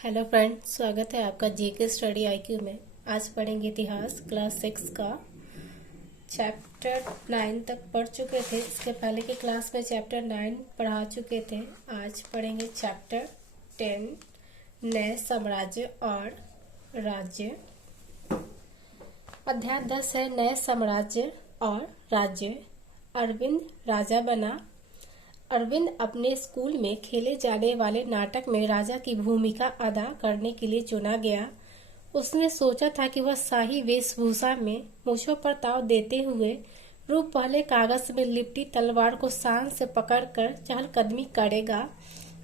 Hello friends, स्वागत है आपका जीके स्टडी आईक्यू में। आज पढ़ेंगे इतिहास क्लास 6 का चैप्टर 9 तक पढ़ चुके थे। इसके पहले की क्लास में चैप्टर 9 पढ़ा चुके थे। आज पढ़ेंगे चैप्टर 10 नए साम्राज्य और राज्य। अध्याय 10 है नए साम्राज्य और राज्य। अरविंद राजा बना। अरविंद अपने स्कूल में खेले जाने वाले नाटक में राजा की भूमिका अदा करने के लिए चुना गया। उसने सोचा था कि वह शाही वेशभूषा में मूछों पर ताव देते हुए रूप पहले कागज में लिपटी तलवार को शान से पकड़कर चहलकदमी करेगा।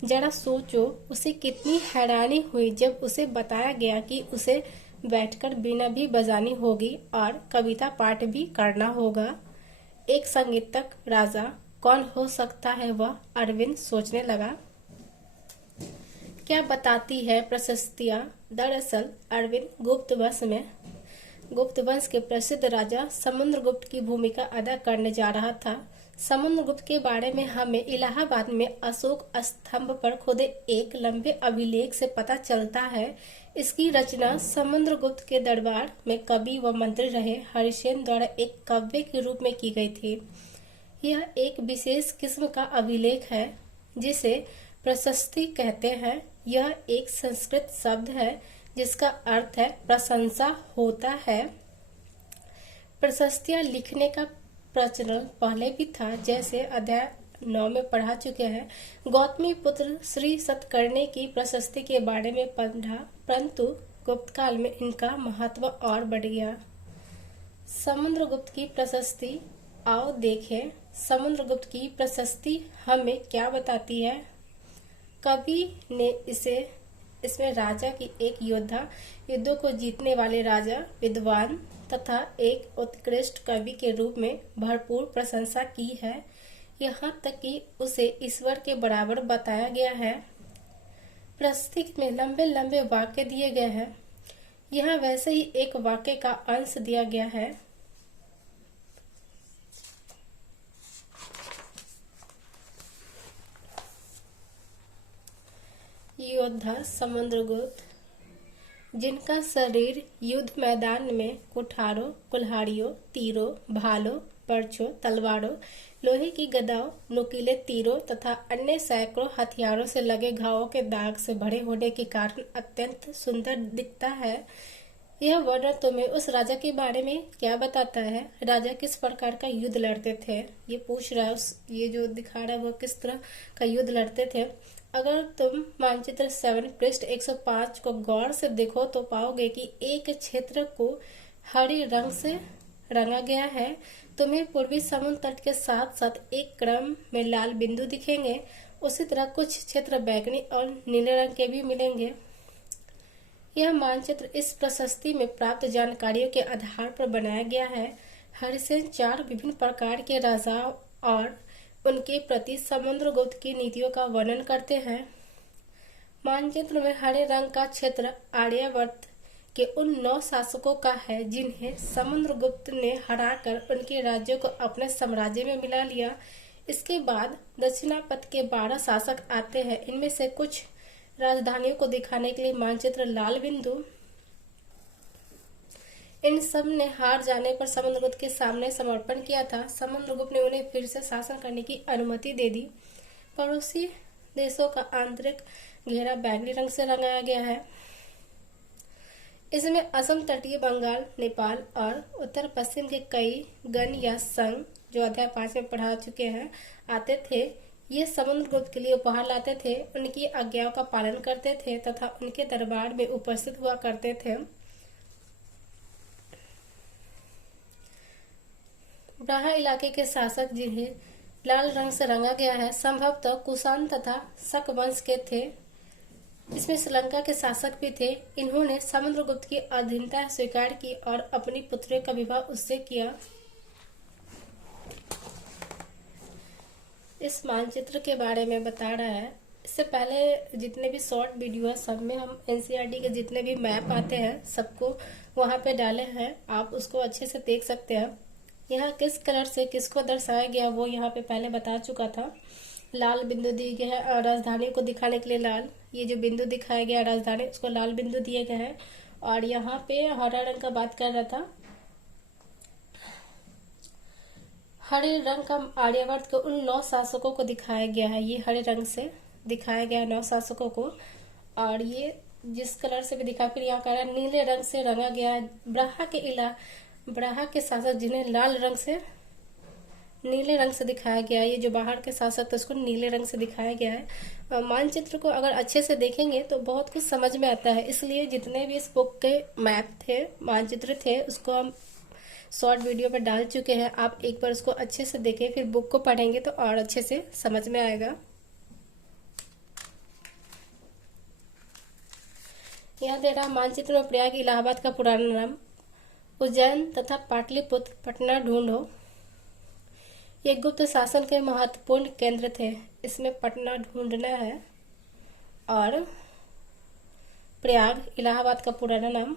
जरा सोचो, उसे कितनी हैरानी हुई जब उसे बताया गया कि उसे बैठकर बीना भी बजानी होगी और कविता पाठ भी करना होगा। एक संगीतक राजा कौन हो सकता है वह, अरविंद सोचने लगा। क्या बताती है प्रशस्तियां। दरअसल अरविंद गुप्त वंश के प्रसिद्ध राजा समुद्रगुप्त की भूमिका अदा करने जा रहा था। समुद्रगुप्त के बारे में हमें इलाहाबाद में अशोक स्तंभ पर खुदे एक लंबे अभिलेख से पता चलता है। इसकी रचना समुद्रगुप्त के दरबार में कवि व मंत्री रहे हरिसेन द्वारा एक काव्य के रूप में की गई थी। यह एक विशेष किस्म का अभिलेख है जिसे प्रशस्ति कहते हैं। यह एक संस्कृत शब्द है जिसका अर्थ है प्रशंसा होता है। प्रशस्तियां लिखने का प्रचलन पहले भी था, जैसे अध्याय 9 में पढ़ा चुके हैं। गौतमी पुत्र श्री सतकर्णी की प्रशस्ति के बारे में पढ़ा, परंतु गुप्त काल में इनका महत्व और बढ़ गया। समुद्रगुप्त की प्रशस्ति, आओ देखें समुद्रगुप्त की प्रशस्ति हमें क्या बताती है। कवि ने इसमें राजा की एक योद्धा, युद्धों को जीतने वाले राजा, विद्वान तथा एक उत्कृष्ट कवि के रूप में भरपूर प्रशंसा की है। यहाँ तक कि उसे ईश्वर के बराबर बताया गया है। प्रशस्ति में लंबे लंबे वाक्य दिए गए हैं। यहाँ वैसे ही एक वाक्य का अंश दिया गया है। योद्धा समुद्रगुप्त, जिनका शरीर युद्ध मैदान में कुठारों, कुल्हाड़ियों, तीरों, भालों, बर्छों, तलवारों, लोहे की गदाओं, नुकीले तीरों तथा अन्य सैकड़ों हथियारों से लगे घावों के दाग से भरे होने के कारण अत्यंत सुंदर दिखता है। यह वर्णन तुम्हें उस राजा के बारे में क्या बताता है। राजा किस प्रकार का युद्ध लड़ते थे, ये पूछ रहा है। ये जो दिखा रहा है वो किस तरह का युद्ध लड़ते थे। अगर तुम मानचित्र 7 पृष्ठ 105 को गौर से देखो तो पाओगे कि एक क्षेत्र को हरे रंग से रंगा गया है। तुम्हें पूर्वी समुद्र तट के साथ साथ एक क्रम में लाल बिंदु दिखेंगे। उसी तरह कुछ क्षेत्र बैंगनी और नीले रंग के भी मिलेंगे। यह मानचित्र इस प्रशस्ति में प्राप्त जानकारियों के आधार पर बनाया गया है। हरिसेन 4 विभिन्न प्रकार के राजाओं और उनके प्रति समुद्रगुप्त की नीतियों का वर्णन करते हैं। मानचित्र में हरे रंग का क्षेत्र आर्यावर्त के उन 9 शासकों का है जिन्हें समुद्रगुप्त ने हराकर उनके राज्यों को अपने साम्राज्य में मिला लिया। इसके बाद दक्षिणापथ के 12 शासक आते हैं। इनमें से कुछ राजधानियों को दिखाने के लिए मानचित्र लाल बिंदु। इन सब ने हार जाने पर समुद्रगुप्त के सामने समर्पण किया था। समुद्रगुप्त ने उन्हें फिर से शासन करने की अनुमति दे दी। पड़ोसी देशों का आंतरिक घेरा बैंगनी रंग से रंगाया गया है। इसमें असम तटीय बंगाल, नेपाल और उत्तर पश्चिम के कई गण या संघ, जो अध्याय 5 में पढ़ा चुके हैं, आते थे। ये समुद्रगुप्त के लिए उपहार लाते थे, उनकी आज्ञाओं का पालन करते थे तथा उनके दरबार में उपस्थित हुआ करते थे। ब्राह्मण इलाके के शासक, जिन्हें लाल रंग से रंगा गया है, संभवतः कुषाण तथा शक वंश के थे। इसमें श्रीलंका के शासक भी थे। इन्होंने समुद्रगुप्त की अधीनता स्वीकार की और अपनी पुत्री का विवाह उससे किया। इस मानचित्र के बारे में बता रहा है। इससे पहले जितने भी शॉर्ट वीडियो है सब में हम एनसीईआरटी के जितने भी मैप आते हैं सबको वहां पे डाले हैं, आप उसको अच्छे से देख सकते हैं। यहाँ किस कलर से किसको दर्शाया गया वो यहाँ पे पहले बता चुका था। लाल बिंदु दिए गए हैं और राजधानी को दिखाने के लिए लाल, ये जो बिंदु दिखाया गया राजधानी उसको लाल बिंदु दिए गए हैं। और यहाँ पे हरा रंग का बात कर रहा था, हरे रंग का आर्यावर्त के उन 9 शासकों को दिखाया गया है, ये हरे रंग से दिखाया गया है 9 शासकों को। और ये जिस कलर से भी दिखा, फिर यहाँ कह रहा है नीले रंग से रंगा गया है ब्राहा के शासक जिन्हें लाल रंग से नीले रंग से दिखाया गया है। ये जो बाहर के शासक थे उसको नीले रंग से दिखाया गया है। मानचित्र को अगर अच्छे से देखेंगे तो बहुत कुछ समझ में आता है, इसलिए जितने भी इस बुक के मैप थे, मानचित्र थे, उसको हम शॉर्ट वीडियो पर डाल चुके हैं। आप एक बार उसको अच्छे से देखें, फिर बुक को पढ़ेंगे तो और अच्छे से समझ में आएगा। यहाँ दे रहा मानचित्र में प्रयाग इलाहाबाद का पुराना नाम, उज्जैन तथा पाटलिपुत्र पटना ढूंढो। ये गुप्त शासन के महत्वपूर्ण केंद्र थे, इसमें पटना ढूंढना है। और प्रयाग इलाहाबाद का पुराना नाम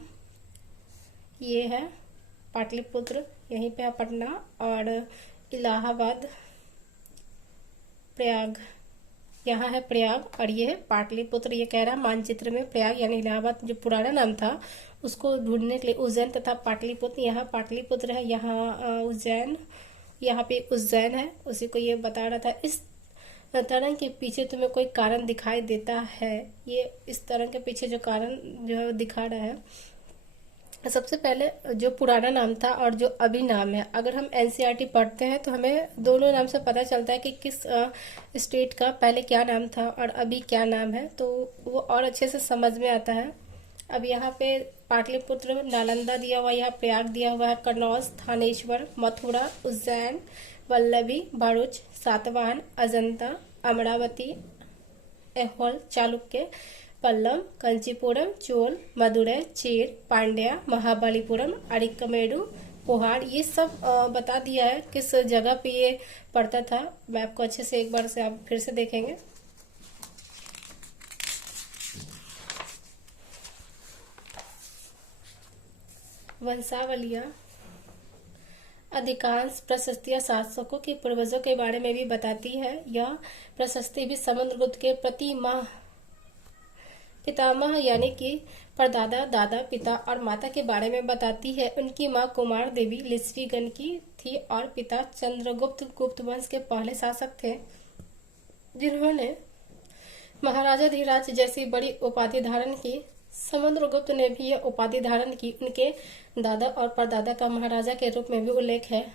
ये है पाटलिपुत्र, यहीं पे है पटना, और इलाहाबाद प्रयाग, यहाँ है प्रयाग और ये है पाटलिपुत्र। ये कह रहा है मानचित्र में प्रयाग यानी इलाहाबाद जो पुराना नाम था उसको ढूंढने के लिए उज्जैन तथा पाटलिपुत्र, यहाँ पाटलिपुत्र है, यहाँ उज्जैन, यहाँ पे उज्जैन है, उसी को ये बता रहा था। इस तरंग के पीछे तुम्हें कोई कारण दिखाई देता है, ये इस तरंग के पीछे जो कारण जो है दिखा रहा है। सबसे पहले जो पुराना नाम था और जो अभी नाम है, अगर हम एनसीईआरटी पढ़ते हैं तो हमें दोनों नाम से पता चलता है कि किस स्टेट का पहले क्या नाम था और अभी क्या नाम है, तो वो और अच्छे से समझ में आता है। अब यहाँ पे पाटलिपुत्र, नालंदा दिया हुआ, यहाँ प्रयाग दिया हुआ है, कन्नौज, थानेश्वर, मथुरा, उज्जैन, वल्लभी, भरूच, सातवाहन, अजंता, अमरावती, ऐहोल, चालुक्य, पल्लव, कंचीपुरम, चोल, मदुरै, चेर, पांड्या, महाबलीपुरम, अरिक्कमेडु, पोहाड़, ये सब बता दिया है किस जगह पे ये पड़ता था। मैप को अच्छे से एक बार से आप फिर से देखेंगे। वंशावलियां, अधिकांश प्रशस्तियां शासकों के पूर्वजों के बारे में भी बताती है। यह प्रशस्ति भी समुद्रगुप्त के पितामह यानी कि परदादा, दादा, पिता और माता के बारे में बताती है। उनकी माँ कुमार देवी लिच्छवीगण की थी और पिता चंद्रगुप्त गुप्त वंश के पहले शासक थे, जिन्होंने महाराजा धीराज जैसी बड़ी उपाधि धारण की। समुद्रगुप्त ने भी यह उपाधि धारण की। उनके दादा और परदादा का महाराजा के रूप में भी उल्लेख है।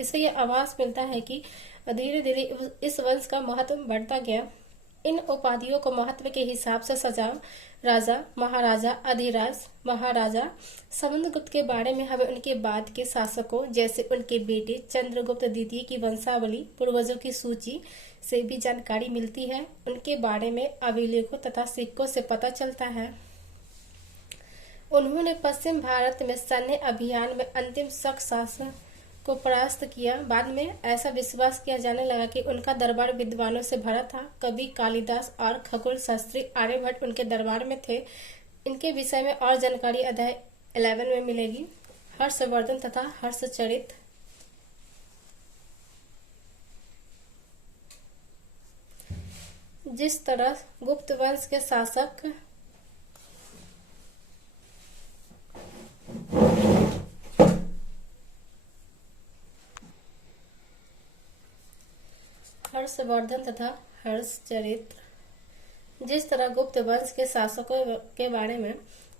इससे यह आभास मिलता है कि धीरे धीरे इस वंश का महत्व बढ़ता गया। इन उपाधियों को महत्व के हिसाब से सजाव, राजा, महाराजा, अधिराज, महाराजा। समुद्रगुप्त के बारे में हमें उनके बाद के शासकों जैसे उनके बेटे चंद्रगुप्त द्वितीय की वंशावली, पूर्वजों की सूची से भी जानकारी मिलती है। उनके बारे में अभिलेखों तथा सिक्कों से पता चलता है। उन्होंने पश्चिम भारत में सैन्य अभियान में अंतिम शक शासक को परास्त किया। बाद में ऐसा विश्वास किया जाने लगा कि उनका दरबार विद्वानों से भरा था। कवि कालिदास और खगोल शास्त्री आर्यभट्ट उनके दरबार में थे। इनके विषय में और जानकारी अध्याय 11 में मिलेगी। हर्षवर्धन तथा हर्षचरित। जिस तरह गुप्त वंश के शासक हर्षवर्धन तथा हर्षचरित्र। जिस तरह गुप्त वंश के शासकों के बारे में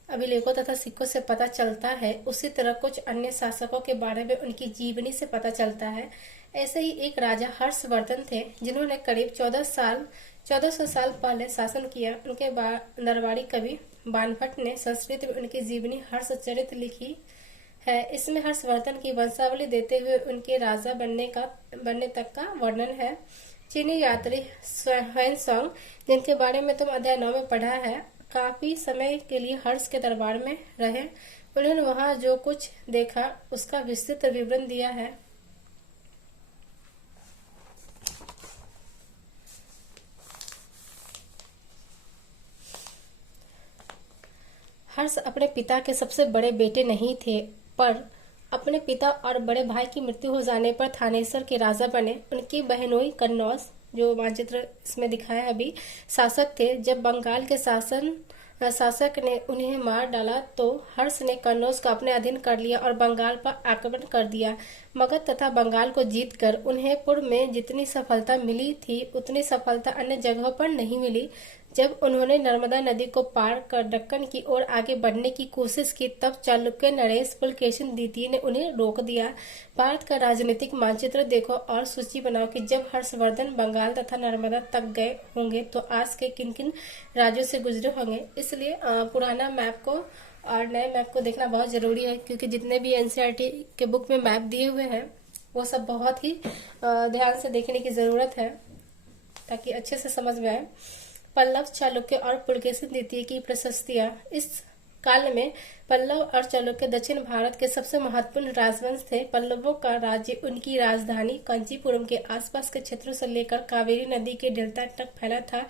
अभिलेखों तथा सिक्कों से पता चलता है, उसी तरह कुछ अन्य शासकों के बारे में उनकी जीवनी से पता चलता है। ऐसे ही एक राजा हर्षवर्धन थे, जिन्होंने करीब 1400 साल पहले शासन किया। उनके दरबारी कवि बाणभट्ट ने संस्कृत में उनकी जीवनी हर्षचरित्र लिखी है। इसमें हर्षवर्धन की वंशावली देते हुए उनके राजा बनने तक का वर्णन है। चीनी यात्री ह्वेनसांग, जिनके बारे में तुम अध्याय 9 में पढ़ा है, काफी समय के लिए हर्ष के दरबार में रहे। उन्होंने वहां जो कुछ देखा उसका विस्तृत विवरण दिया है। हर्ष अपने पिता के सबसे बड़े बेटे नहीं थे, पर अपने पिता और बड़े भाई की मृत्यु हो जाने पर थानेसर के राजा बने। उनकी बहनोई कन्नौज जो मानचित्र इसमें दिखाया है अभी, शासक थे। जब बंगाल के शासक ने उन्हें मार डाला तो हर्ष ने कन्नौज को अपने अधीन कर लिया और बंगाल पर आक्रमण कर दिया। मगध तथा बंगाल को जीतकर उन्हें पूर्व में जितनी सफलता मिली थी उतनी सफलता अन्य जगहों पर नहीं मिली। जब उन्होंने नर्मदा नदी को पार कर दक्कन की ओर आगे बढ़ने की कोशिश की तब चालुक्य नरेश पुलकेशिन द्वितीय ने उन्हें रोक दिया। भारत का राजनीतिक मानचित्र देखो और सूची बनाओ कि जब हर्षवर्धन बंगाल तथा नर्मदा तक गए होंगे तो आज के किन किन राज्यों से गुजरे होंगे। इसलिए पुराना मैप को और नए मैप को देखना बहुत जरूरी है, क्योंकि जितने भी एनसीईआरटी के बुक में मैप दिए हुए हैं वो सब बहुत ही ध्यान से देखने की जरूरत है ताकि अच्छे से समझ में आए। पल्लव, चालुक्य और पुलकेशिन द्वितीय की प्रशस्तियां। इस काल में पल्लव और चालुक्य दक्षिण भारत के सबसे महत्वपूर्ण राजवंश थे। पल्लवों का राज्य उनकी राजधानी कांचीपुरम के आसपास के क्षेत्रों से लेकर कावेरी नदी के डेल्टा तक फैला था,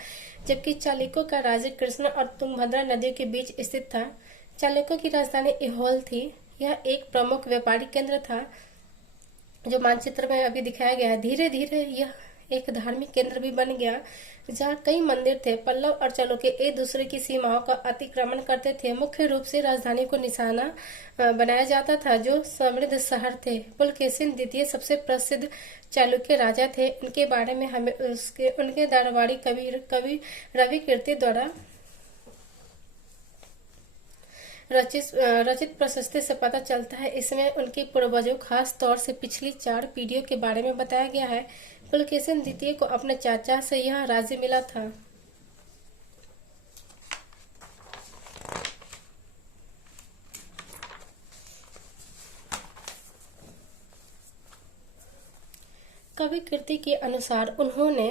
जबकि चालुक्यों का राज्य कृष्णा और तुंगभद्रा नदियों के बीच स्थित था। चालुक्यों की राजधानी ऐहोल थी। यह एक प्रमुख व्यापारिक केंद्र था जो मानचित्र में अभी दिखाया गया है। धीरे धीरे यह एक धार्मिक केंद्र भी बन गया जहाँ कई मंदिर थे। पल्लव और चालुक्य एक दूसरे की सीमाओं का अतिक्रमण करते थे। मुख्य रूप से राजधानी को निशाना बनाया जाता था जो समृद्ध शहर थे। पुलकेशिन द्वितीय सबसे प्रसिद्ध चालुक्य राजा थे। उनके बारे में हमें उनके दरबारी कवि रवि कीर्ति द्वारा रचित प्रशस्ति से पता चलता है। इसमें उनके पूर्वजों, खास तौर से पिछली 4 पीढ़ियों के बारे में बताया गया है। पुलकेशिन द्वितीय को अपने चाचा से यह राज्य मिला था। कवि कीर्ति के अनुसार उन्होंने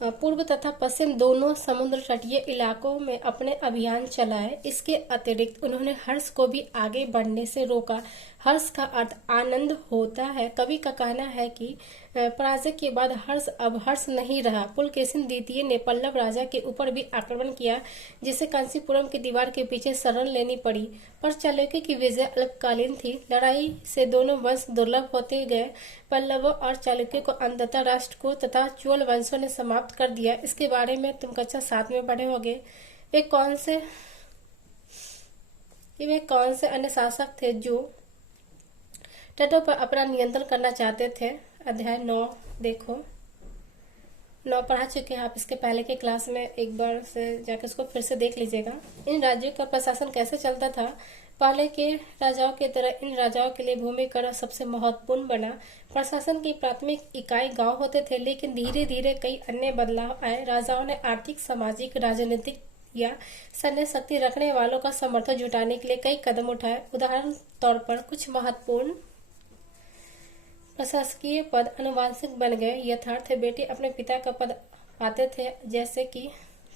पूर्व तथा पश्चिम दोनों समुद्र तटीय इलाकों में अपने अभियान चलाए। इसके अतिरिक्त उन्होंने हर्ष को भी आगे बढ़ने से रोका। हर्ष का अर्थ आनंद होता है। कवि का कहना है कि पराजय के बाद हर्ष अब हर्ष नहीं रहा। पुलकेशिन द्वितीय ने पल्लव राजा के ऊपर भी आक्रमण किया, जिसे कांचीपुरम की दीवार के पीछे शरण लेनी पड़ी, पर चालुक्य की विजय अल्पकालीन थी। लड़ाई से दोनों वंश दुर्लभ होते गए। पल्लवों और चालुक्य को अंततः राष्ट्रकूट तथा चोल वंशों ने समाप्त कर दिया। इसके बारे में तुम कक्षा 7 में पढ़े होगे। वे कौन से अन्य शासक थे जो तटों पर अपना नियंत्रण करना चाहते थे। अध्याय 9 देखो, 9 पढ़ा चुके हैं आप इसके पहले के क्लास में, एक बार से जाकर उसको फिर से देख लीजिएगा। इन राज्यों का प्रशासन कैसे चलता था। पहले के राजाओं की तरह इन राजाओं के लिए भूमि कर सबसे महत्वपूर्ण बना। प्रशासन की प्राथमिक इकाई गांव होते थे, लेकिन धीरे धीरे कई अन्य बदलाव आए। राजाओं ने आर्थिक, सामाजिक, राजनीतिक या सैन्य शक्ति रखने वालों का समर्थन जुटाने के लिए कई कदम उठाए। उदाहरण तौर पर कुछ महत्वपूर्ण प्रशासकीय पद अनुवांशिक बन गए। यथार्थ बेटे अपने पिता का पद पाते थे, जैसे कि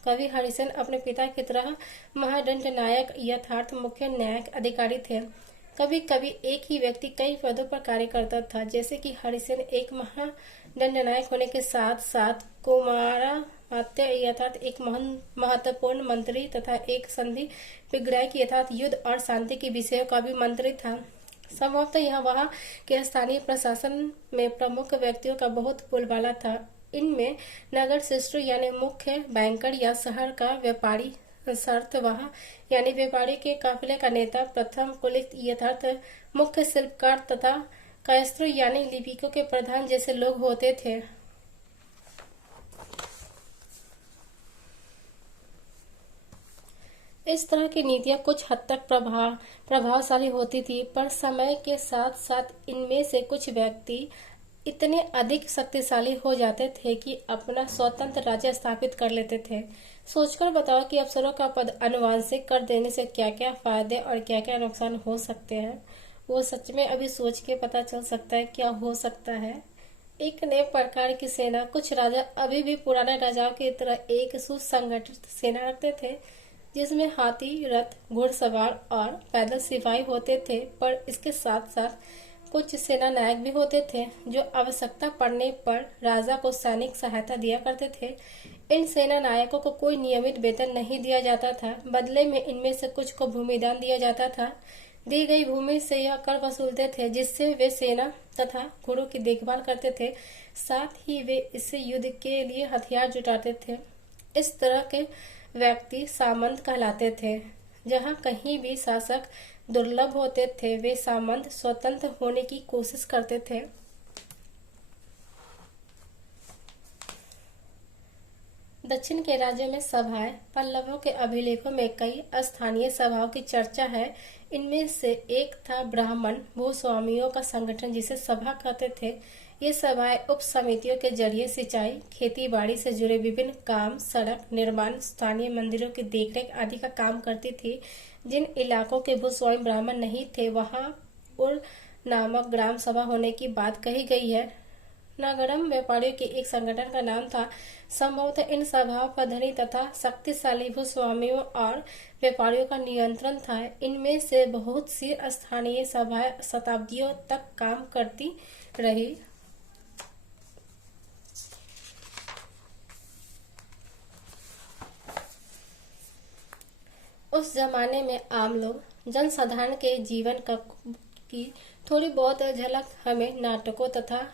कवि हरिसेन अपने पिता की तरह महादंडनायक यथार्थ मुख्य न्यायिक अधिकारी थे। कभी कभी एक ही व्यक्ति कई पदों पर कार्य करता था, जैसे कि हरिसेन एक महादंडनायक होने के साथ साथ कुमारामात्य यथार्थ एक महत्वपूर्ण मंत्री तथा एक संधि विग्रायक यथार्थ युद्ध और शांति के विषयों का भी मंत्री था। संभवतः यह वहाँ के स्थानीय प्रशासन में प्रमुख व्यक्तियों का बहुत बोलबाला था। इनमें नगर श्रेष्ठ यानी मुख्य बैंकर या शहर का व्यापारी, शर्तवाह यानी व्यापारी के काफिले का नेता, प्रथम कुलिक यथार्थ मुख्य शिल्पकार तथा कायस्त्र यानी लिपिकों के प्रधान जैसे लोग होते थे। इस तरह की नीतियां कुछ हद तक प्रभावशाली होती थी, पर समय के साथ साथ इनमें से कुछ व्यक्ति इतने अधिक शक्तिशाली हो जाते थे कि अपना स्वतंत्र राज्य स्थापित कर लेते थे। सोचकर बताओ कि अफसरों का पद अनुवांशिक कर देने से क्या क्या फायदे और क्या क्या नुकसान हो सकते हैं। वो सच में अभी सोच के पता चल सकता है क्या हो सकता है। एक नए प्रकार की सेना। कुछ राजा अभी भी पुराने राजाओं की तरह एक सुसंगठित सेना रखते थे, जिसमें हाथी, रथ, घुड़सवार और पैदल सिपाही होते थे, पर इसके साथ साथ कुछ सेना नायक भी होते थे जो आवश्यकता पड़ने पर राजा को सैनिक सहायता दिया करते थे। इन सेना नायकों को कोई नियमित वेतन नहीं दिया जाता था, बदले में इनमें से कुछ को भूमिदान दिया जाता था। दी गई भूमि से यह कर वसूलते थे, जिससे वे सेना तथा घोड़ों की देखभाल करते थे। साथ ही वे इससे युद्ध के लिए हथियार जुटाते थे। इस तरह के व्यक्ति सामंत कहलाते थे। जहाँ कहीं भी शासक दुर्लभ होते थे, वे सामंत स्वतंत्र होने की कोशिश करते थे। दक्षिण के राज्यों में सभाएं। पल्लवों के अभिलेखों में कई स्थानीय सभाओं की चर्चा है। इनमें से एक था ब्राह्मण भूस्वामियों का संगठन, जिसे सभा कहते थे। ये सभाएं उप समितियों के जरिए सिंचाई, खेती बाड़ी से जुड़े विभिन्न काम, सड़क निर्माण, स्थानीय मंदिरों की देखरेख आदि का काम करती थी। जिन इलाकों के भूस्वामी ब्राह्मण नहीं थे, वहां उर नामक ग्राम सभा होने की बात कही गई है। नगरम व्यापारियों के एक संगठन का नाम था। संभवतः इन सभाओं पर धनी तथा शक्तिशाली भूस्वामियों और व्यापारियों का नियंत्रण था। इनमें से बहुत सी स्थानीय सभाएं शताब्दियों तक काम करती रही। उस जमाने में आम लोग, जनसाधारण के जीवन की थोड़ी बहुत झलक हमें नाटकों तथा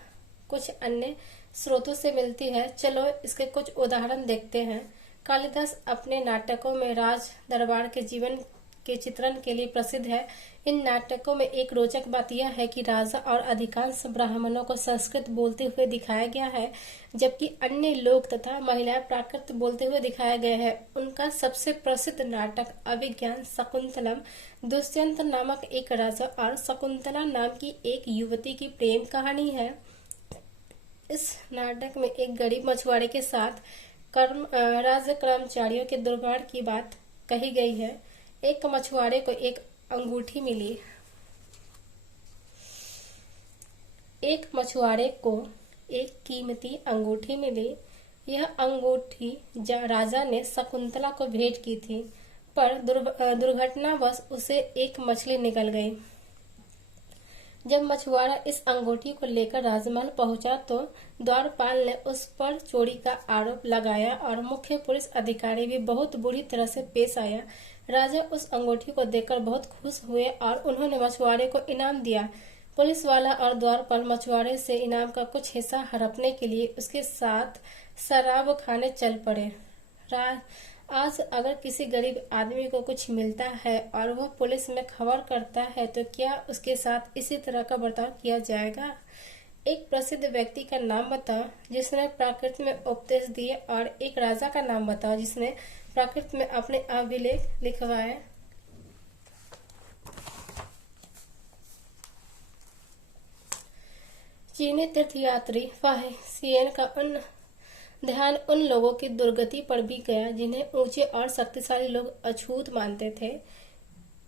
कुछ अन्य स्रोतों से मिलती है। चलो इसके कुछ उदाहरण देखते हैं। कालिदास अपने नाटकों में राज दरबार के जीवन के चित्रण के लिए प्रसिद्ध है। इन नाटकों में एक रोचक बात यह है कि राजा और अधिकांश ब्राह्मणों को संस्कृत बोलते हुए दिखाया गया है, जबकि अन्य लोग तथा महिलाएं प्राकृत बोलते हुए दिखाए गए हैं। उनका सबसे प्रसिद्ध नाटक अभिज्ञान शकुंतलम दुष्यंत नामक एक राजा और शकुंतला नाम की एक युवती की प्रेम कहानी है। इस नाटक में एक गरीब मछुआरे के साथ राज कर्मचारियों के दुर्व्यवहार की बात कही गई है। एक मछुआरे को एक अंगूठी मिली। एक मछुआरे को एक कीमती अंगूठी मिली। यह अंगूठी राजा ने शकुंतला को भेंट की थी, पर दुर्घटनावश उसे एक मछली निकल गई। जब मछुआरा इस अंगूठी को लेकर राजमहल पहुंचा तो द्वारपाल ने उस पर चोरी का आरोप लगाया और मुख्य पुलिस अधिकारी भी बहुत बुरी तरह से पेश आया। राजा उस अंगूठी को देखकर बहुत खुश हुए और उन्होंने मछुआरे को इनाम दिया। पुलिस वाला और द्वारपाल मछुआरे से इनाम का कुछ हिस्सा हड़पने के लिए उसके साथ शराब खाने चल पड़े। आज अगर किसी गरीब आदमी को कुछ मिलता है और वह पुलिस में खबर करता है तो क्या उसके साथ इसी तरह का बर्ताव किया जाएगा? एक प्रसिद्ध व्यक्ति का नाम बताओ जिसने प्राकृत में उपदेश दिए, और एक राजा का नाम बताओ जिसने प्राकृत में अपने अभिलेख लिखवाए। चीनी तीर्थयात्री फाहिसियन का ध्यान उन लोगों की दुर्गति पर भी गया जिन्हें ऊंचे और शक्तिशाली लोग अछूत मानते थे।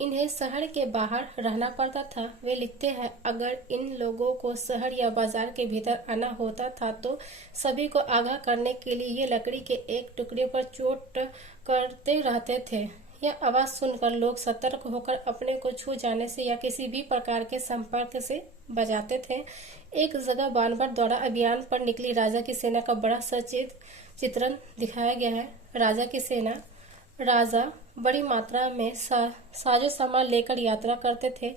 इन्हें शहर के बाहर रहना पड़ता था। वे लिखते हैं, अगर इन लोगों को शहर या बाजार के भीतर आना होता था तो सभी को आगाह करने के लिए ये लकड़ी के एक टुकड़े पर चोट करते रहते थे। यह आवाज सुनकर लोग सतर्क होकर अपने को छू जाने से या किसी भी प्रकार के संपर्क से बचाते थे। एक जगह बानवर द्वारा अभियान पर निकली राजा की सेना का बड़ा सचित्र चित्रण दिखाया गया है। राजा की सेना। राजा बड़ी मात्रा में साजो सामान लेकर यात्रा करते थे।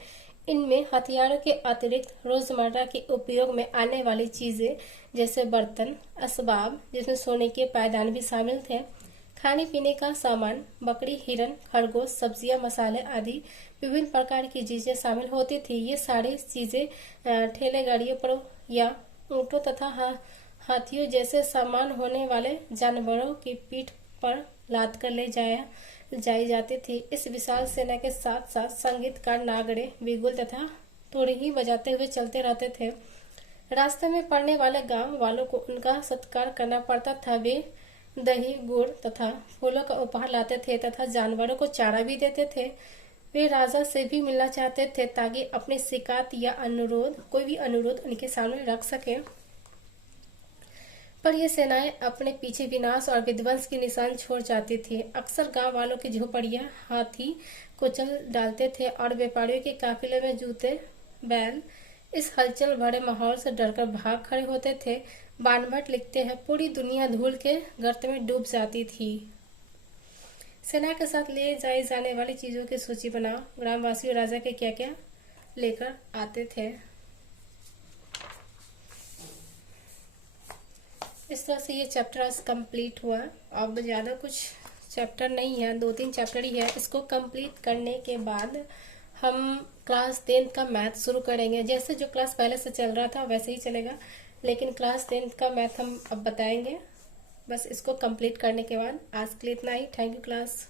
इनमें हथियारों के अतिरिक्त रोजमर्रा के उपयोग में आने वाली चीजें जैसे बर्तन, असबाब, जिसमें सोने के पायदान भी शामिल थे, खाने पीने का सामान, बकरी, हिरन, खरगोश, सब्जियां, मसाले आदि विभिन्न प्रकार की चीजें शामिल होती थी। ये सारी चीजें ठेले गाड़ियों पर या ऊंटों तथा हाथियों जैसे सामान होने वाले जानवरों की पीठ पर लाद कर जाई जाती थी। इस विशाल सेना के साथ साथ संगीतकार नागड़े, बिगुल तथा तुरही बजाते हुए चलते रहते थे। रास्ते में पड़ने वाले गांव वालों को उनका सत्कार करना पड़ता था। वे दही, गुड़ तथा फूलों का उपहार लाते थे तथा जानवरों को चारा भी देते थे। वे राजा से भी मिलना चाहते थे ताकि अपने शिकायत या कोई भी अनुरोध उनके सामने रख सके। पर ये सेनाएं अपने पीछे विनाश और विध्वंस की निशान छोड़ जाती थी। अक्सर गांव वालों की झोपड़ियां हाथी कुचल डालते थे और व्यापारियों के काफिले में जूते बैल इस हलचल भरे माहौल से डरकर भाग खड़े होते थे। बानभट्ट लिखते हैं, पूरी दुनिया धूल के गर्त में डूब जाती थी। सेना के साथ ले जाई जाने वाली चीजों की सूची बनाओ। ग्रामवासी और राजा के क्या क्या लेकर आते थे। इस तरह से ये चैप्टर आज कंप्लीट हुआ। अब ज्यादा कुछ चैप्टर नहीं है, 2-3 चैप्टर ही है। इसको कंप्लीट करने के बाद हम क्लास 10 का मैथ शुरू करेंगे। जैसे जो क्लास पहले से चल रहा था वैसे ही चलेगा, लेकिन क्लास 10 का मैथ हम अब बताएंगे। बस इसको कंप्लीट करने के बाद आज के लिए इतना ही। Thank you class.